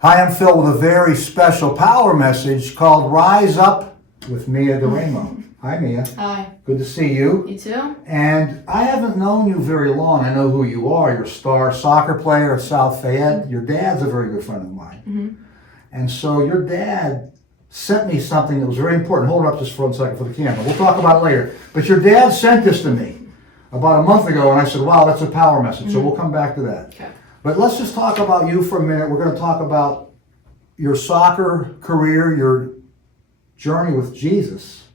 Hi, I'm Phil with a very special power message called Rise Up with Mia Deramo. Hi, Mia. Hi. Good to see you. You too? And I haven't known you very long. I know who you are. You're a star soccer player at South Fayette. Your dad's a very good friend of mine. Mm-hmm. And so your dad sent me something that was very important. Hold it up just for 1 second for the camera. We'll talk about it later. But your dad sent this to me about a month ago, and I said, wow, that's a power message. So we'll come back to that. Okay. But let's just talk about you for a minute. We're going to talk about your soccer career, your journey with Jesus,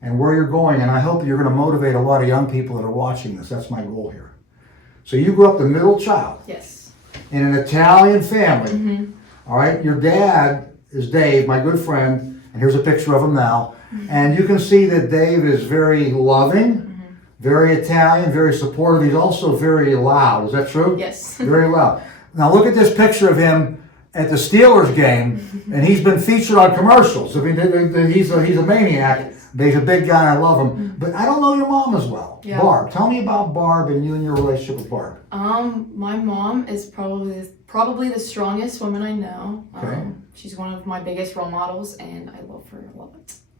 and where you're going. And I hope you're going to motivate a lot of young people that are watching this. That's my goal here. So you grew up the middle child Yes. in an Italian family. Mm-hmm. All right. Your dad is Dave, my good friend, and here's a picture of him now. And you can see that Dave is very loving, very Italian, very supportive. He's also very loud. Is that true? Yes. Very loud. Now look at this picture of him at the Steelers game, and he's been featured on commercials. I mean, he's a maniac. But he's a big guy, and I love him. But I don't know your mom as well. Yeah. Barb, tell me about Barb and you and your relationship with Barb. My mom is probably the strongest woman I know. Okay. She's one of my biggest role models, and I love her a lot.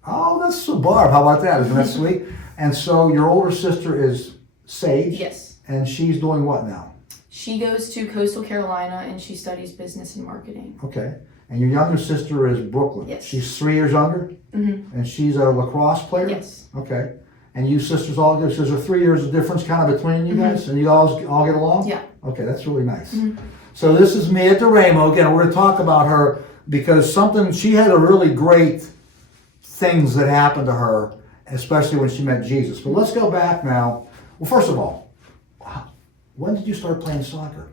Oh, that's so Barb. How about that? Isn't that sweet? And so your older sister is Sage. Yes. And she's doing what now? She goes to Coastal Carolina, and she studies business and marketing. Okay. And your younger sister is Brooklyn. Yes. She's 3 years younger? Mm-hmm. And she's a lacrosse player? Yes. Okay. And you sisters all good? So there's 3 years of difference kind of between you guys? And you all get along? Yeah. Okay, that's really nice. Mm-hmm. So this is Mia Deramo. Again, we're going to talk about her because she had a really great things that happened to her, especially when she met Jesus. But let's go back now. Well, first of all, when did you start playing soccer?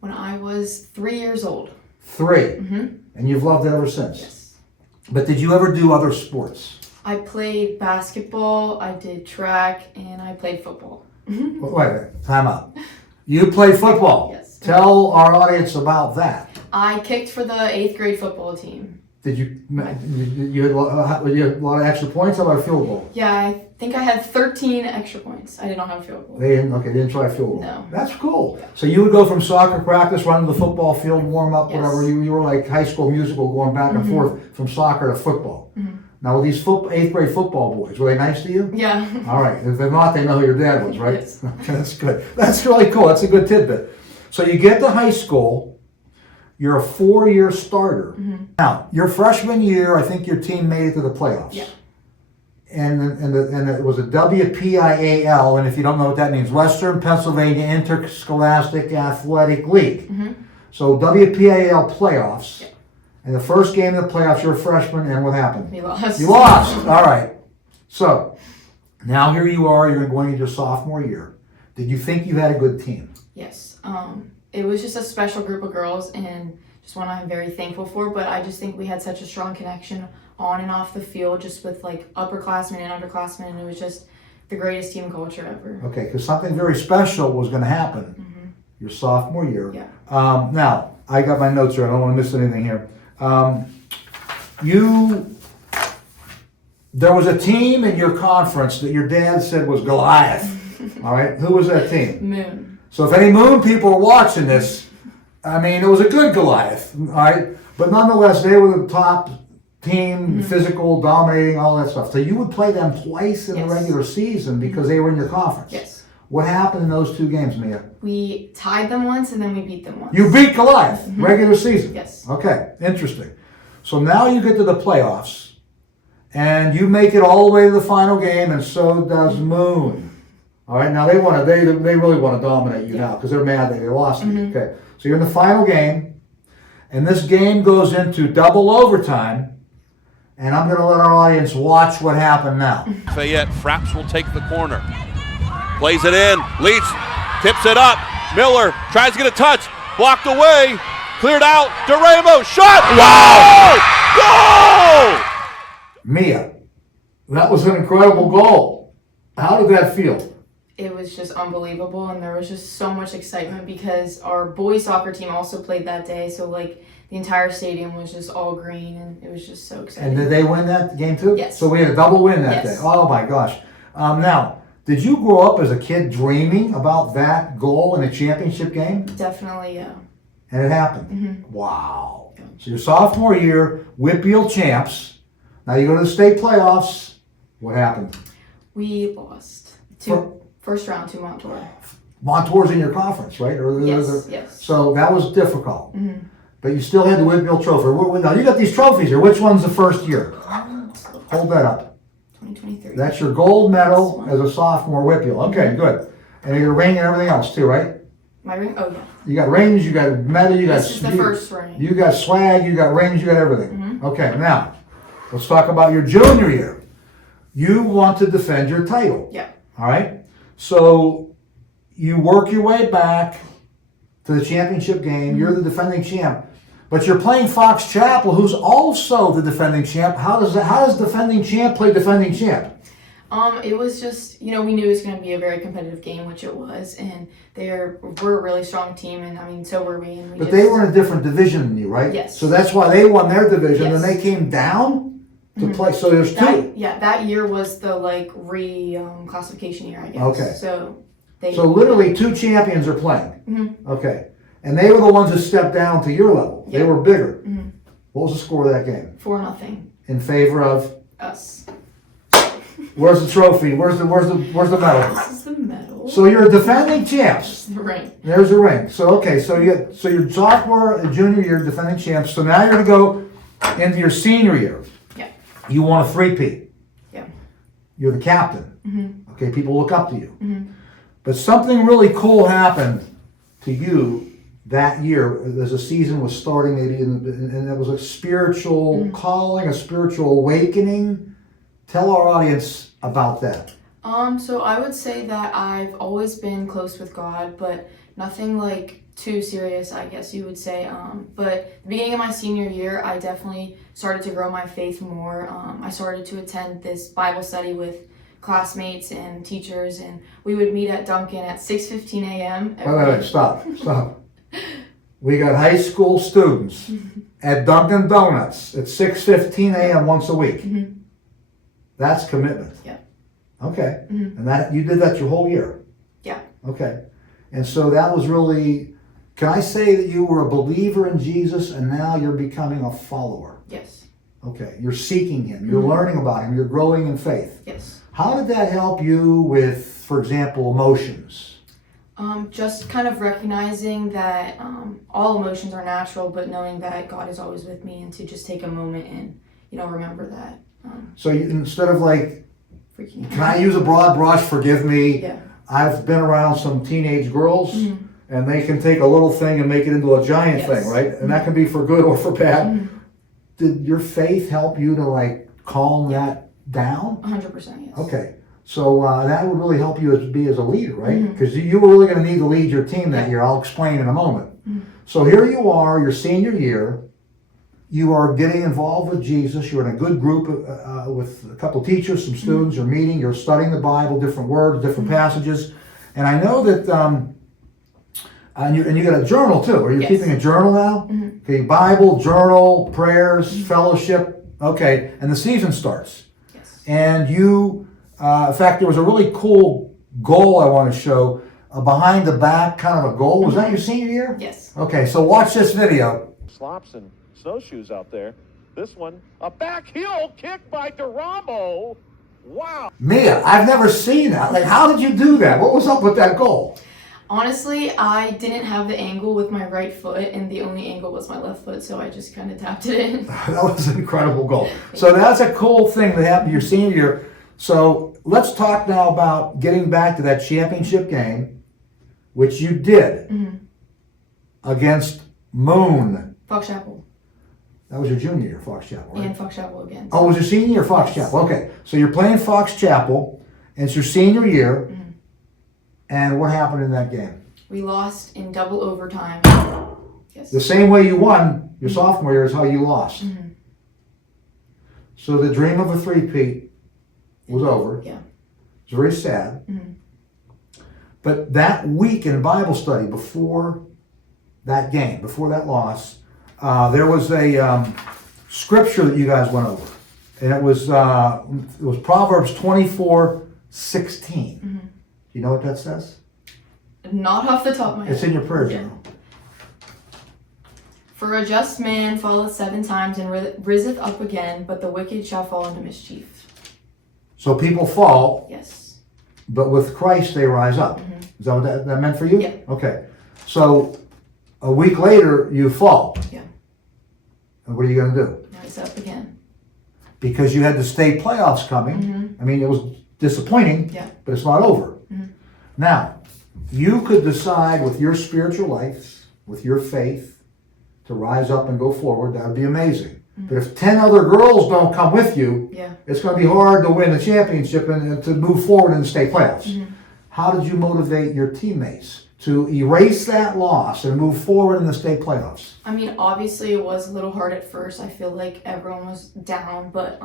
When I was 3 years old. 3. Mm-hmm. And you've loved it ever since? Yes. But did you ever do other sports? I played basketball, I did track, and I played football. Wait, time out. You played football? Yes. Tell our audience about that. I kicked for the 8th grade football team. Did you had a lot of extra points? How about a field goal? Yeah, I think I had 13 extra points. I did not have a field goal. They didn't try a field goal. No. That's cool. So you would go from soccer practice, run to the football field, warm up, Yes. whatever. You were like High School Musical going back and forth from soccer to football. Now, these 8th grade football boys, were they nice to you? Yeah. All right. If they're not, they know who your dad was, right? Yes. Okay, that's good. That's really cool. That's a good tidbit. So you get to high school. You're a 4-year starter. Now, your freshman year, I think your team made it to the playoffs. Yeah. And it was a WPIAL, and if you don't know what that means, Western Pennsylvania Interscholastic Athletic League. So WPIAL playoffs. Yeah. And the first game of the playoffs, you're a freshman, and what happened? We lost. You lost. All right. So now here you are. You're going into your sophomore year. Did you think you had a good team? Yes. It was just a special group of girls, and just one I'm very thankful for. But I just think we had such a strong connection on and off the field, just with like upperclassmen and underclassmen, and it was just the greatest team culture ever. Okay, because something very special was going to happen your sophomore year. Yeah. Now, I got my notes here. I don't want to miss anything here. There was a team in your conference that your dad said was Goliath. All right, who was that team? Moon. So if any Moon people are watching this, I mean, it was a good Goliath, all right? But nonetheless, they were the top team, physical, dominating, all that stuff. So you would play them twice in the regular season because they were in your conference. Yes. What happened in those 2 games, Mia? We tied them once, and then we beat them once. You beat Goliath, regular season. Yes. Okay, interesting. So now you get to the playoffs, and you make it all the way to the final game, and so does Moon. All right, now they really want to dominate you now because they're mad that they lost you. Okay, so you're in the final game, and this game goes into double overtime, and I'm going to let our audience watch what happened now. Fayette, Fraps will take the corner. Plays it in, Leach tips it up. Miller tries to get a touch, blocked away, cleared out. Deramo, shot! Wow! Goal! Mia, that was an incredible goal. How did that feel? It was just unbelievable, and there was just so much excitement because our boys soccer team also played that day, so like the entire stadium was just all green, and it was just so exciting. And did they win that game too? Yes. So we had a double win that day. Yes. Oh my gosh. Now, did you grow up as a kid dreaming about that goal in a championship game? Definitely, yeah. And it happened. Mm-hmm. Wow. So your sophomore year, Whitfield champs. Now you go to the state playoffs. What happened? We lost to first round to Montour. Montour's in your conference, right? Yes. So that was difficult. Mm-hmm. But you still had the Whitfield trophy. Now you got these trophies here. Which one's the first year? Hold that up. 2023. That's your gold medal as a sophomore Whitfield. Okay, good. And you got a ring and everything else too, right? My ring? Oh, yeah. You got rings, you got medal, you got... This is the first ring. You got swag, you got rings, you got everything. Mm-hmm. Okay, now, let's talk about your junior year. You want to defend your title. Yeah. All right? So, you work your way back to the championship game. You're the defending champ. But you're playing Fox Chapel, who's also the defending champ. How does defending champ play defending champ? It was just, we knew it was going to be a very competitive game, which it was, and we're a really strong team, and I mean, so were we. And But they were in a different division than you, right? Yes. So that's why they won their division, Yes. and they came down to play. So there's two. That year was the classification year, I guess. Okay. So literally two champions are playing. Mm-hmm. Okay. And they were the ones that stepped down to your level. Yeah. They were bigger. Mm-hmm. What was the score of that game? 4-0 In favor of? us. Where's the trophy? Where's the medal? This is the medal. So you're defending champs. The ring. There's the ring. So you're sophomore and junior year defending champs. So now you're gonna go into your senior year. Yeah. You want a three-peat. Yeah. You're the captain. Mm-hmm. Okay, people look up to you. Mm-hmm. But something really cool happened to you that year as the season was starting, maybe, and it was a spiritual calling, a spiritual awakening. Tell our audience about that. So I would say that I've always been close with God, but nothing too serious, I guess you would say. But the beginning of my senior year, I definitely started to grow my faith more. I started to attend this Bible study with classmates and teachers, and we would meet at Duncan at 6:15 a.m. Wait, stop. We got high school students at Dunkin' Donuts at 6:15 a.m. once a week. Mm-hmm. That's commitment. Yeah. Okay. Mm-hmm. And that you did that your whole year. Yeah. Okay. And so that was really, can I say that you were a believer in Jesus and now you're becoming a follower? Yes. Okay. You're seeking him. You're learning about him. You're growing in faith. Yes. How did that help you with, for example, emotions? Just kind of recognizing that all emotions are natural, but knowing that God is always with me, and to just take a moment and, remember that. So instead of Freaking out. can I use a broad brush, forgive me? Yeah. I've been around some teenage girls and they can take a little thing and make it into a giant Yes. thing, right? And that can be for good or for bad. Mm-hmm. Did your faith help you to calm that down? 100%, yes. Okay. So that would really help you as a leader, right? Because you were really going to need to lead your team that year. I'll explain in a moment. So here you are, your senior year. You are getting involved with Jesus. You're in a good group with a couple teachers, some students. You're meeting. You're studying the Bible, different words, different passages. And I know that, and you got a journal too. Are you Yes. keeping a journal now? Mm-hmm. Okay, Bible, journal, prayers, fellowship. Okay, and the season starts. Yes. And you, in fact, there was a really cool goal I want to show, a behind the back kind of a goal. Was that your senior year? Yes. Okay, so watch this video. Slops and snowshoes out there. This one, a back heel kick by Deramo. Wow. Mia, I've never seen that. How did you do that? What was up with that goal? Honestly, I didn't have the angle with my right foot, and the only angle was my left foot, so I just kind of tapped it in. That was an incredible goal. So that's a cool thing that happened your senior year. So let's talk now about getting back to that championship game, which you did against Moon. Fox Chapel. That was your junior year, Fox Chapel, right? And Fox Chapel again. Oh, it was your senior year, Fox Yes. Chapel. Okay, so you're playing Fox Chapel, and it's your senior year. And what happened in that game? We lost in double overtime. Yes. The same way you won your sophomore year is how you lost. So the dream of a three-peat was over. Yeah. It's very sad. But that week in Bible study before that game, before that loss, there was a scripture that you guys went over. And it was Proverbs 24:16. You know what that says? Not off the top of my head. It's in your prayer Yeah. journal. For a just man falleth 7 times and riseth up again, but the wicked shall fall into mischief. So people fall, Yes. but with Christ they rise up. Is that what that meant for you? Yeah. Okay. So a week later you fall. Yeah. And what are you going to do? Rise up again. Because you had the state playoffs coming. I mean, it was disappointing, Yeah. but it's not over. Now, you could decide with your spiritual life, with your faith, to rise up and go forward. That would be amazing. But if 10 other girls don't come with you, Yeah. it's going to be hard to win the championship and to move forward in the state playoffs. How did you motivate your teammates to erase that loss and move forward in the state playoffs? I mean, obviously it was a little hard at first. I feel like everyone was down, but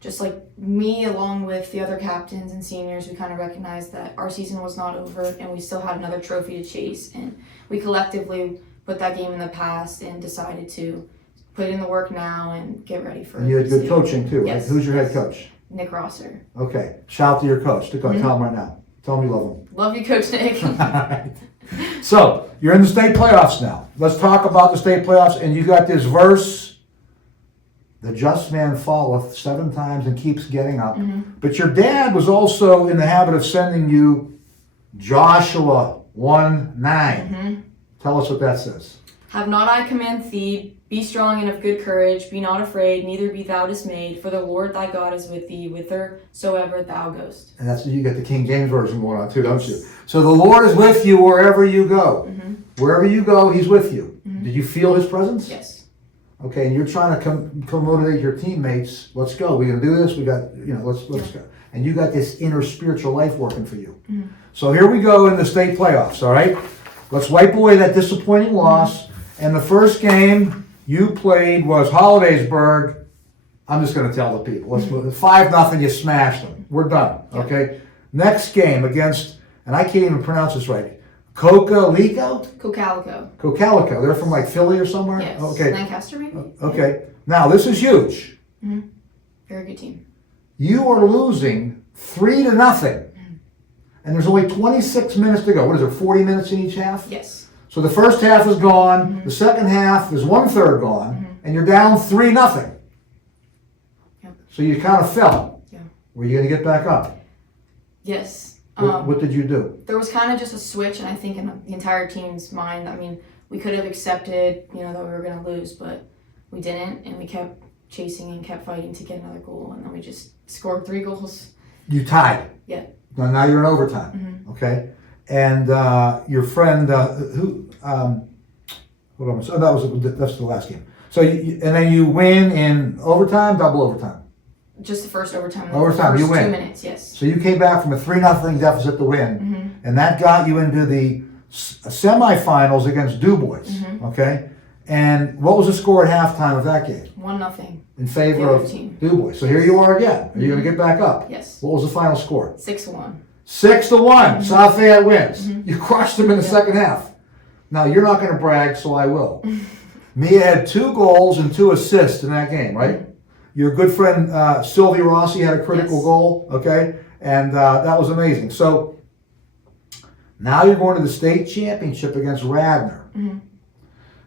just like me, along with the other captains and seniors, we kind of recognized that our season was not over and we still had another trophy to chase. And we collectively put that game in the past and decided to put in the work now and get ready for it. And you had good coaching too, right? Yes. Who's your head coach? Nick Rosser. Okay. Shout out to your coach. Tell him right now. Tell him you love him. Love you, Coach Nick. So, you're in the state playoffs now. Let's talk about the state playoffs. And you got this verse, the just man falleth 7 times and keeps getting up. But your dad was also in the habit of sending you Joshua 1:9. Tell us what that says. Have not I commanded thee, be strong and of good courage, be not afraid, neither be thou dismayed, for the Lord thy God is with thee, whithersoever thou goest. And that's you got the King James Version going on too, don't you? So the Lord is with you wherever you go. Wherever you go, He's with you. Did you feel His presence? Yes. Okay, and you're trying to motivate your teammates. Let's go. We're gonna do this. We got, let's go. And you got this inner spiritual life working for you. So here we go in the state playoffs. All right, let's wipe away that disappointing loss. And the first game you played was Hollidaysburg. I'm just gonna tell the people. Let's move 5-0. You smashed them. We're done. Okay. Next game against, and I can't even pronounce this right. Cocalico? Cocalico. They're from like Philly or somewhere? Yes. Okay. Lancaster, maybe? Okay. Now, this is huge. Very good team. You are losing 3-0. And there's only 26 minutes to go. What is there, 40 minutes in each half? Yes. So the first half is gone. The second half is 1/3 gone. And you're down 3-0. Yep. So you kind of fell. Yeah. Were you going to get back up? Yes. What did you do? There was kind of just a switch, and I think in the entire team's mind, I mean, we could have accepted, that we were going to lose, but we didn't, and we kept chasing and kept fighting to get another goal, and then we just scored 3 goals. You tied. Yeah. Now you're in overtime. Okay. And your friend, hold on. So that's the last game. So and then you win in overtime, double overtime. Just the first overtime. Overtime, the you first win. 2 minutes, yes. So you came back from a 3-0 deficit to win, and that got you into the semifinals against Du Bois. Okay. And what was the score at halftime of that game? 1-0. In favor The of other team. Du Bois. So here you are again. Are you going to get back up? Yes. What was the final score? 6-1. 6-1. South Fayette wins. You crushed them in the second half. Now you're not going to brag, so I will. Mia had 2 goals and 2 assists in that game, right? Your good friend Sylvie Rossi had a critical goal, okay? And that was amazing. So now you're going to the state championship against Radnor.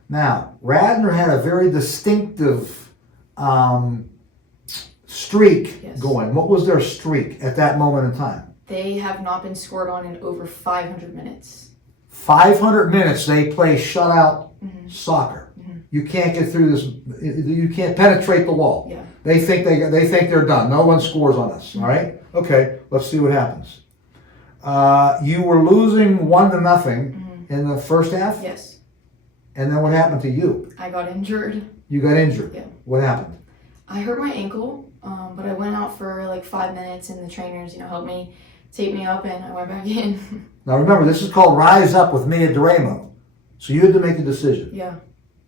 Now, Radnor had a very distinctive streak going. What was their streak at that moment in time? They have not been scored on in over 500 minutes. 500 minutes they play shutout soccer. You can't get through this. You can't penetrate the wall. Yeah. They think they're done. No one scores on us. All right. Okay. Let's see what happens. You were losing 1-0 in the first half. Yes. And then what happened to you? I got injured. You got injured. Yeah. What happened? I hurt my ankle, but I went out for like 5 minutes, and the trainers, helped me, taped me up, and I went back in. Now remember, this is called Rise Up with Mia Deramo. So you had to make a decision. Yeah.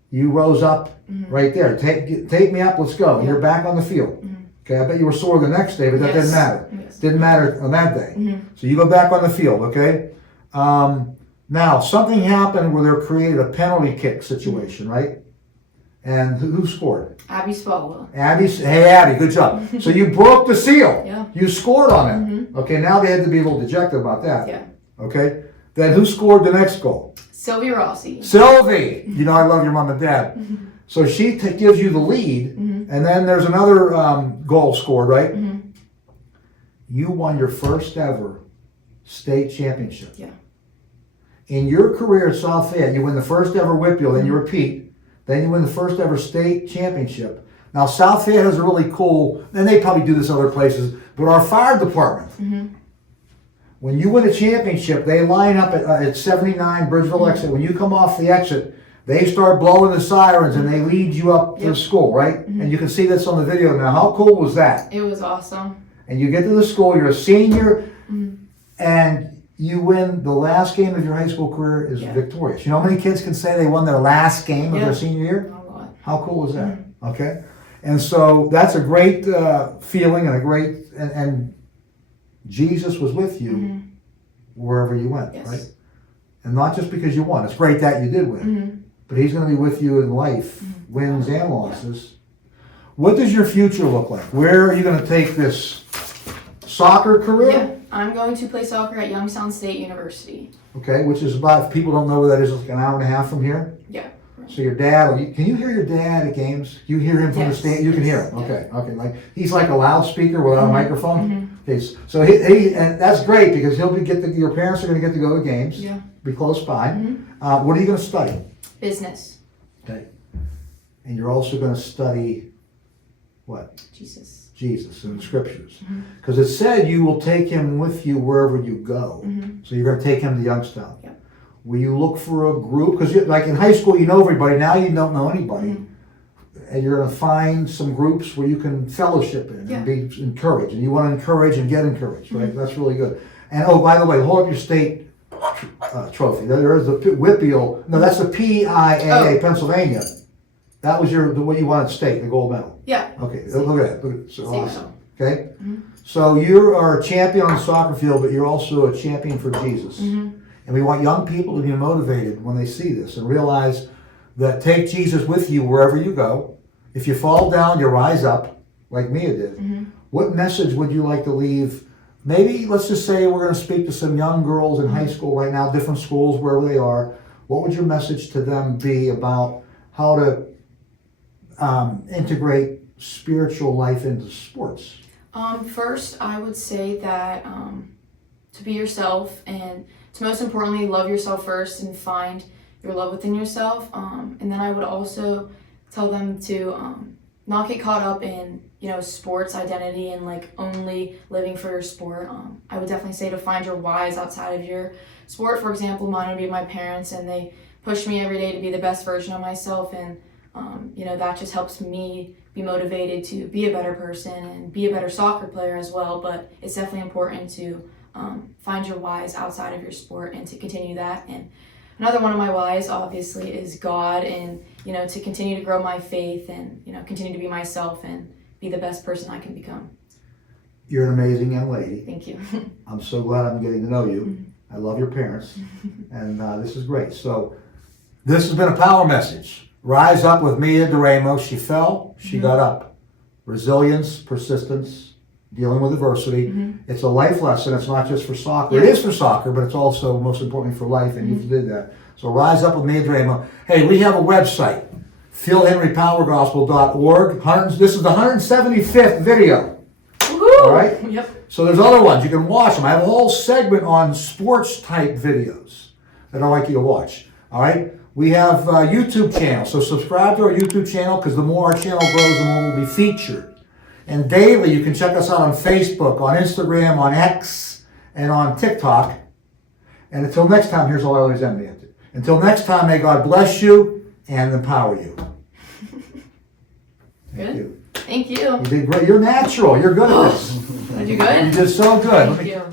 You rose up right there. Take me up. Let's go. And you're back on the field. Okay. I bet you were sore the next day, but that didn't matter. Yes. Didn't matter on that day. So you go back on the field. Okay. Now something happened where they created a penalty kick situation, right? And who scored? Abby Spaldwell. Hey Abby, good job. So you broke the seal. Yeah. You scored on it. Okay. Now they had to be a little dejected about that. Yeah. Okay. Then who scored the next goal? Sylvie Rossi. Sylvie! You know I love your mom and dad. So she gives you the lead, and then there's another goal scored, right? You won your first ever state championship. Yeah. In your career at South Fayette, you win the first ever Whitfield, then you repeat, then you win the first ever state championship. Now South Fayette has a really cool, and they probably do this other places, but our fire department, when you win a championship, they line up at 79 Bridgeville exit. When you come off the exit, they start blowing the sirens and they lead you up to the school, right? And you can see this on the video now. How cool was that? It was awesome. And you get to the school, you're a senior, and you win the last game of your high school career is victorious. You know how many kids can say they won their last game of their senior year? A lot. How cool was that? Okay? And so that's a great feeling and a great, and Jesus was with you wherever you went, right? And not just because you won. It's great that you did win. But he's going to be with you in life, wins and losses. What does your future look like? Where are you going to take this soccer career? Yeah, I'm going to play soccer at Youngstown State University. Okay, which is about, if people don't know where that is, it's like an hour and a half from here. Yeah. So your dad, can you hear your dad at games? You hear him from the Yes. stand? You can hear him. Yeah. Okay. Like he's like a loudspeaker without a microphone. Okay, so he and that's great because your parents are going to get to go to games. Yeah. Be close by. What are you going to study? Business. Okay. And you're also going to study what? Jesus. Jesus and the scriptures. Because it said you will take him with you wherever you go. So you're going to take him to Youngstown. Yep. Will you look for a group? Because like in high school, you know everybody. Now you don't know anybody. And you're going to find some groups where you can fellowship in and be encouraged. And you want to encourage and get encouraged, right? That's really good. And oh, by the way, hold up your state trophy. There is the Whitfield. No, that's the PIAA, Pennsylvania. That was what you wanted state, the gold medal. Yeah. Okay, look at that. Look at, so Same awesome. Okay? So you are a champion on the soccer field, but you're also a champion for Jesus. And we want young people to be motivated when they see this and realize that take Jesus with you wherever you go. If you fall down, you rise up, like Mia did. What message would you like to leave? Maybe, let's just say we're going to speak to some young girls in high school right now, different schools, wherever they are. What would your message to them be about how to integrate spiritual life into sports? First, I would say that to be yourself and to most importantly love yourself first and find your love within yourself. And then I would also tell them to not get caught up in sports identity and like only living for your sport. I would definitely say to find your whys outside of your sport. For example, mine would be my parents, and they push me every day to be the best version of myself, and that just helps me be motivated to be a better person and be a better soccer player as well. But it's definitely important to find your whys outside of your sport and to continue that. And another one of my whys obviously is God, and to continue to grow my faith and continue to be myself and be the best person I can become. You're an amazing young lady. Thank you. I'm so glad I'm getting to know you. I love your parents, and this is great. So this has been a power message. Rise up with Mia Deramo. She fell, she got up. Resilience, persistence, dealing with adversity. It's a life lesson. It's not just for soccer. It is for soccer, but it's also most importantly for life, and you did that. So rise up with Mia Deramo. Hey, we have a website, philhenrypowergospel.org. This is the 175th video. Woo-hoo! All right? Yep. So there's other ones. You can watch them. I have a whole segment on sports type videos that I'd like you to watch. All right? We have a YouTube channel. So subscribe to our YouTube channel, because the more our channel grows, the more we'll be featured. And daily, you can check us out on Facebook, on Instagram, on X, and on TikTok. And until next time, here's all I always end with. Until next time, may God bless you and empower you. Thank you. Thank you. You did great. You're natural. You're good at this. Did you good? You did so good. Thank you.